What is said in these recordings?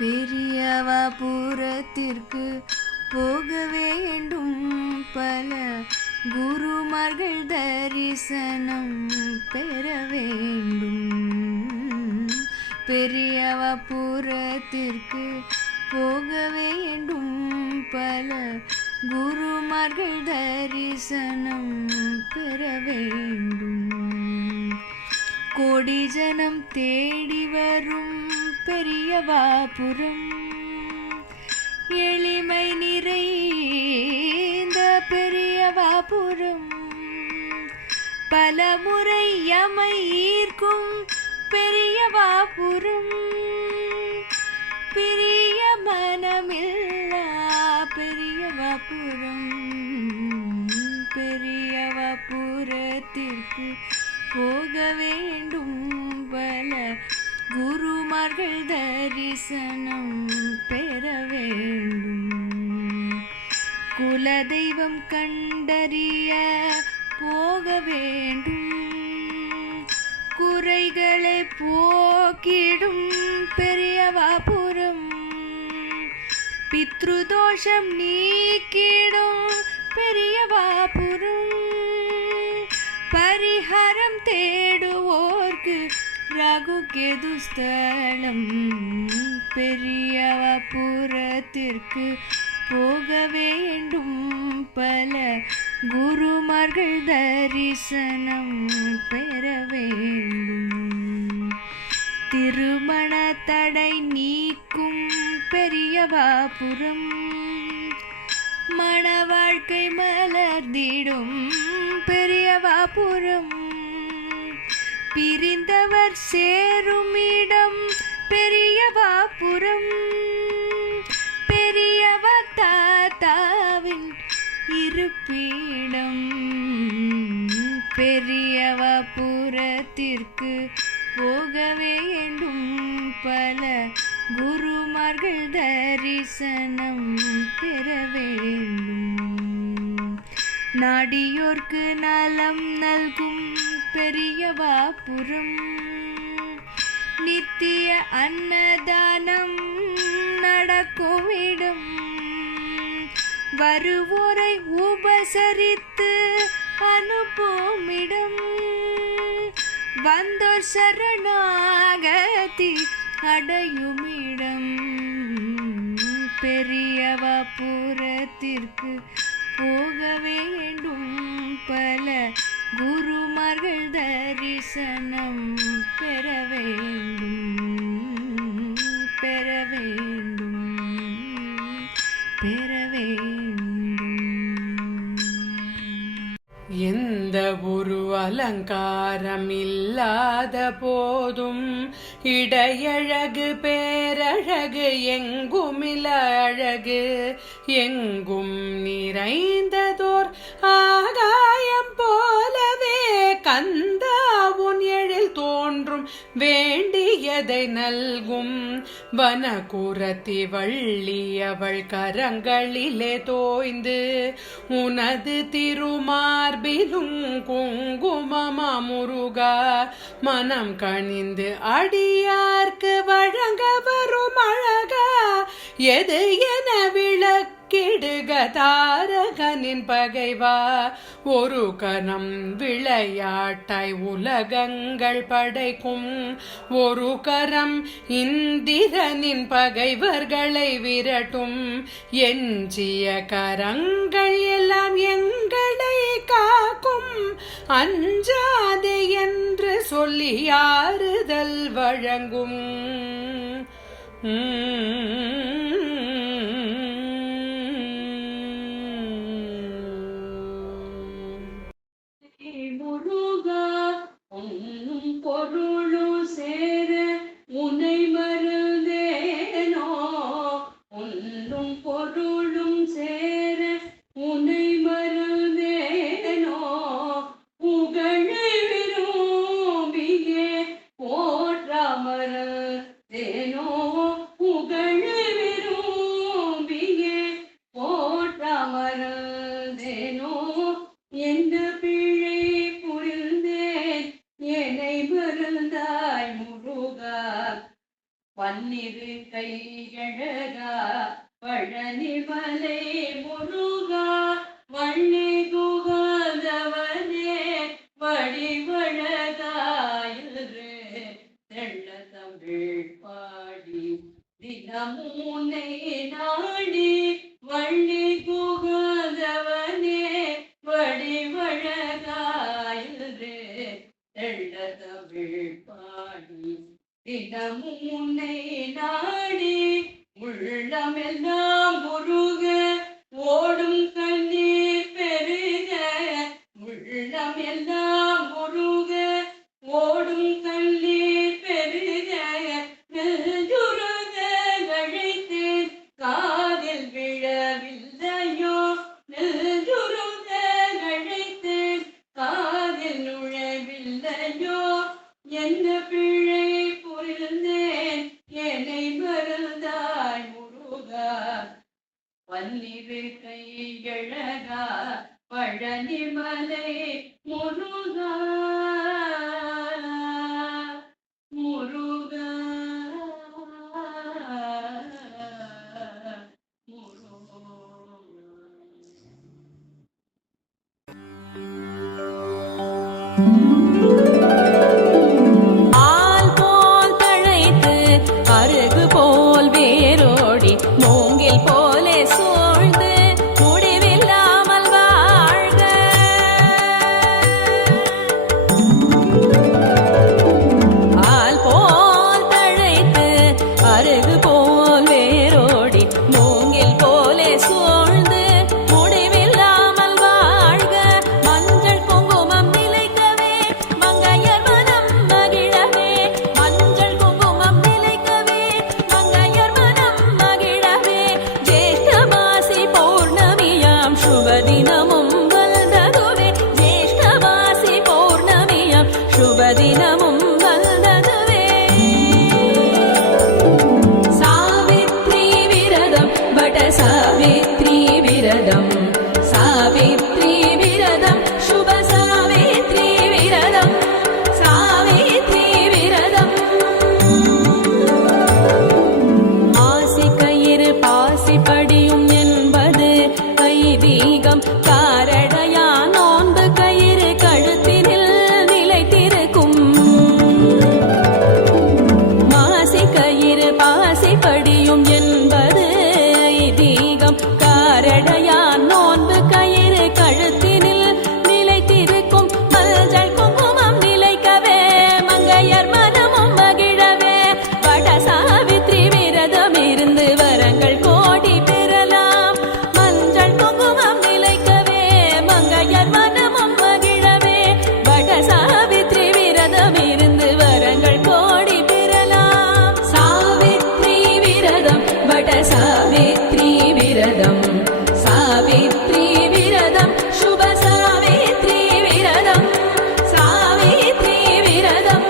பெரியவபுரத்திற்கு போக வேண்டும், பல குருமார்கள் தரிசனம் பெற வேண்டும். பெரியவபுரத்திற்கு போக வேண்டும், பல குருமார்கள் தரிசனம் பெற வேண்டும். கோடி ஜனம் தேடி வரும் பெரியவாபுரம், எளிமை நிறைந்த பெரியவாபுரம், பல முறை யமை ஈர்க்கும் பெரியவாபுரம், பிரிய மனமில்லா பெரியவாபுரம். பெரியவாபுரத்திற்கு போக வேண்டும், பல குருமார்கள் தரிசனம் பெற வேண்டும். குலதெய்வம் கண்டறிய போக வேண்டும், குறைகளை போக்கிடும் பெரியவாபுரம், பித்ருதோஷம் நீக்கிடும் பெரியவாபுரம், பரிகாரம் தேடுவோர்க்கு ராகு கேது ஸ்தலம். பெரியவாபுரத்திற்கு போக வேண்டும், பல குருமார்கள் தரிசனம் பெற வேண்டும். திருமண தடை நீக்கும் பெரியவாபுரம், மண வாழ்க்கை மலர்ந்திடும் பெரியவாபுரம், பிரிந்தவர் சேரும் இடம் பெரியவாபுரம், பெரியவ தாத்தாவின் இருப்பிடம். பெரியவாபுரத்திற்கு போக வேண்டும், பல குருமார்கள் தரிசனம் பெற வேண்டும். நாடியோர்க்கு நலம் நல்கும் பெரியவாபுரம், நித்திய அன்னதானம் நடக்கும் இடம், வருவோரை உபசரித்து அனுப்புமிடம், வந்தோர் சரணாகதி அடையுமிடம். பெரியவாபுரத்திற்கு போக வேண்டும், பல குருமார்கள் தரிசனம் பெற வேண்டும், பெற வேண்டும், பெற வேண்டும். எந்த ஒரு அலங்காரம் இல்லாத போதும் இடையழகு பேரழகு எங்குமில அழகு, எங்கும் நிறைந்ததோர் ஆகாயம் போலவே கந்தா உன் எழில் தோன்றும் வேண்டியதை நல்கும். வனகுரத்தி வள்ளி அவள் கரங்களிலே தோய்ந்து உனது திருமார்பிலும் குங்குமமா முருகா, மனம் கனிந்து அடியார்க்கு வழங்க வரும் அழகா, எது என விளக்கிடுக தாரகனின் பகைவா. ஒரு கரம் விளையாட்டாய் உலகங்கள் படைக்கும், ஒரு கரம் இந்திரனின் பகைவர்களை விரட்டும், எஞ்சிய கரங்கள் எல்லாம் எங்களை காக்கும், அஞ்சாதே என்று சொல்லி ஆறுதல் வழங்கும். முருகா உன்னும் பொருளும் சேர உன்னை மறந்தேனோ, உன்னும் பொருளும் சேர உன்னை மறந்தேனோ, புகழை விரும்பியே போற்றாமறந்தேனோ, புகழை விரும்பியே பன்னிரு கையழகா பழனிமலை முருகா வள்ளி குகாதவனே வடிவழகாயிரு தெள்ள தமிழ் பாடி தினமுனை நாடி வள்ளி குகாதவனே வடிவழகாயிரு தெள்ள தமிழ் பாடி தினமுனை நாடி உள்ளமெல்லாம் முருக ஓடும் கண்ணீர் பெருக உள்ளமெல்லாம் முருக ஓடும் கண்ணீர் பெருக நெஞ்சுருக அழைத்தேன் காதில் விழவில்லையோ நெஞ்சுருக அழைத்தேன் காதில் நுழைவில்லையோ என்ன பிழை புரிந்தேன் என்னை மறந்தாய் முருகா பன்னிரு கையழகா பழனிமலை முருகா முருகா அருகு போல் வேரோடி மூங்கில் போலே சூழ்ந்து முடிவில்லாமல் வாழ்க ஆல் போல் தழைத்து அருகு போல் வேரோடி மூங்கில் போலே சூழ்ந்து முடிவில்லாமல் வாழ்க மஞ்சள் குங்குமம் நிலைக்கவே மங்கையர் மனம் மகிழவே மஞ்சள் குங்குமம் நிலைக்கவே மங்கையர் மனம் மகிழவே ஜேஷ்ட மாசி பௌர்ணமியாம் சுபதினமும் வந்ததுவே ஜேஷ்ட மாசி பௌர்ணமியாம் சுபதினமும் வந்ததுவே சாவித்ரி விரதம் வட சாவித்ரி விரதம் சாவித்ரி விரதம் சுப சாவித்ரி விரதம் சாவித்ரி விரதம் ஆசி கயிறு பாசி படியும் என்பது ஐதீகம் காரடையா நோன்பு கயிறு கழுத்தினில் நிலைத்திருக்கும் மாசி கயிறு பாசி படியும் என்பது ஐதீகம் காரடையா நோன்பு கயிறு கழுத்தினில் நிலைத்திருக்கும் மஞ்சள் குங்குமம் நிலைக்கவே மங்கையர் மனமும் மகிழவே வட சாவித்ரி விரதம் இருந்து வரங்கள் கோடி பெறலாம் மஞ்சள் குங்குமம் நிலைக்கவே மங்கையர் மனமும் மகிழவே வட சாவித்ரி விரதம் இருந்து வரங்கள் கோடி பெறலாம் சாவித்ரி விரதம் வட சாவித்ரி விரதம் சாவித்ரி விரதம் சுப சாவித்ரி விரதம் சாவித்ரி விரதம்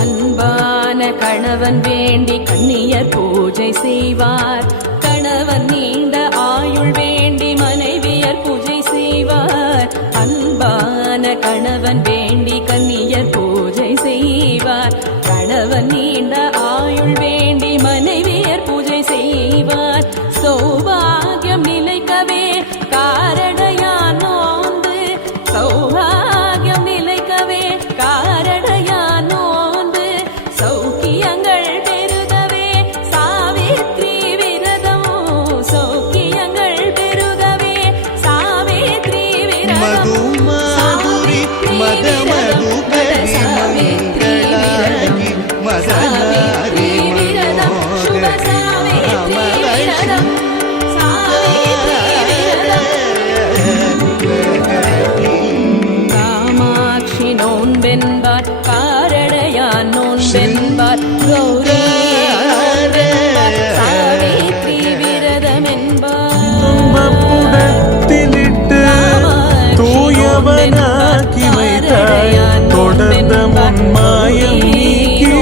அன்பான கணவன் வேண்டி கன்னியர் பூஜை செய்வார் கணவன் நீண்ட ஆயுள் வேண்டி மனைவியர் பூஜை செய்வார் அன்பான கணவன் வேண்டி கன்னியர் பூஜை செய்வார் கணவன் நீண்ட ஆயுள் வேண்டி மனைவியர் பூஜை செய்வார் சௌபாகியம் நிலைக்கவே காரடையா நோந்து சௌபாகியம் நிலைக்கவே காரடையா நோந்து சௌக்கியங்கள் பெருகவே சாவித்ரி விரதம் சௌக்கியங்கள் பெருகவே சாவித்ரி விரதம் மதுமாதுரி மதமதுகரி மங்களாகி மதனாரி காமாட்சி நோன்பென்பார் காரடையா நோன்பென்பார் கௌரி சாவித்ரி விரதம் புடத்திலிட்டு தூயவனாக்கி வைத்தாய் தொடர்ந்த முன்மாயம் நீக்கி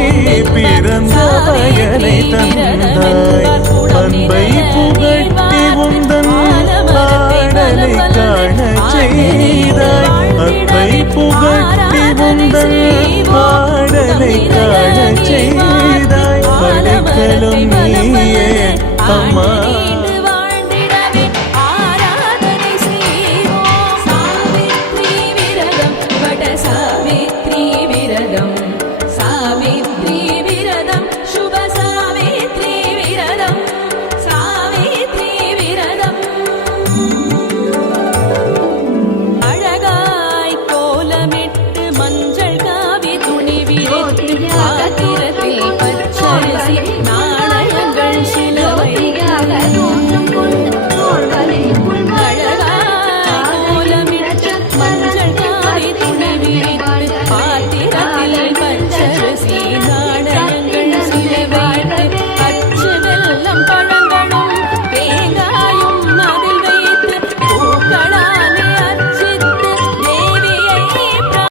பிறந்த பயனை தந்தாய் அன்பை புகட்டி உந்தன் பாடலை காண செய்தாய் அன்பை புகட்டி உந்தன் பாடலை காணச் செய்தாய். படைக்கலும் நீயே அம்மா.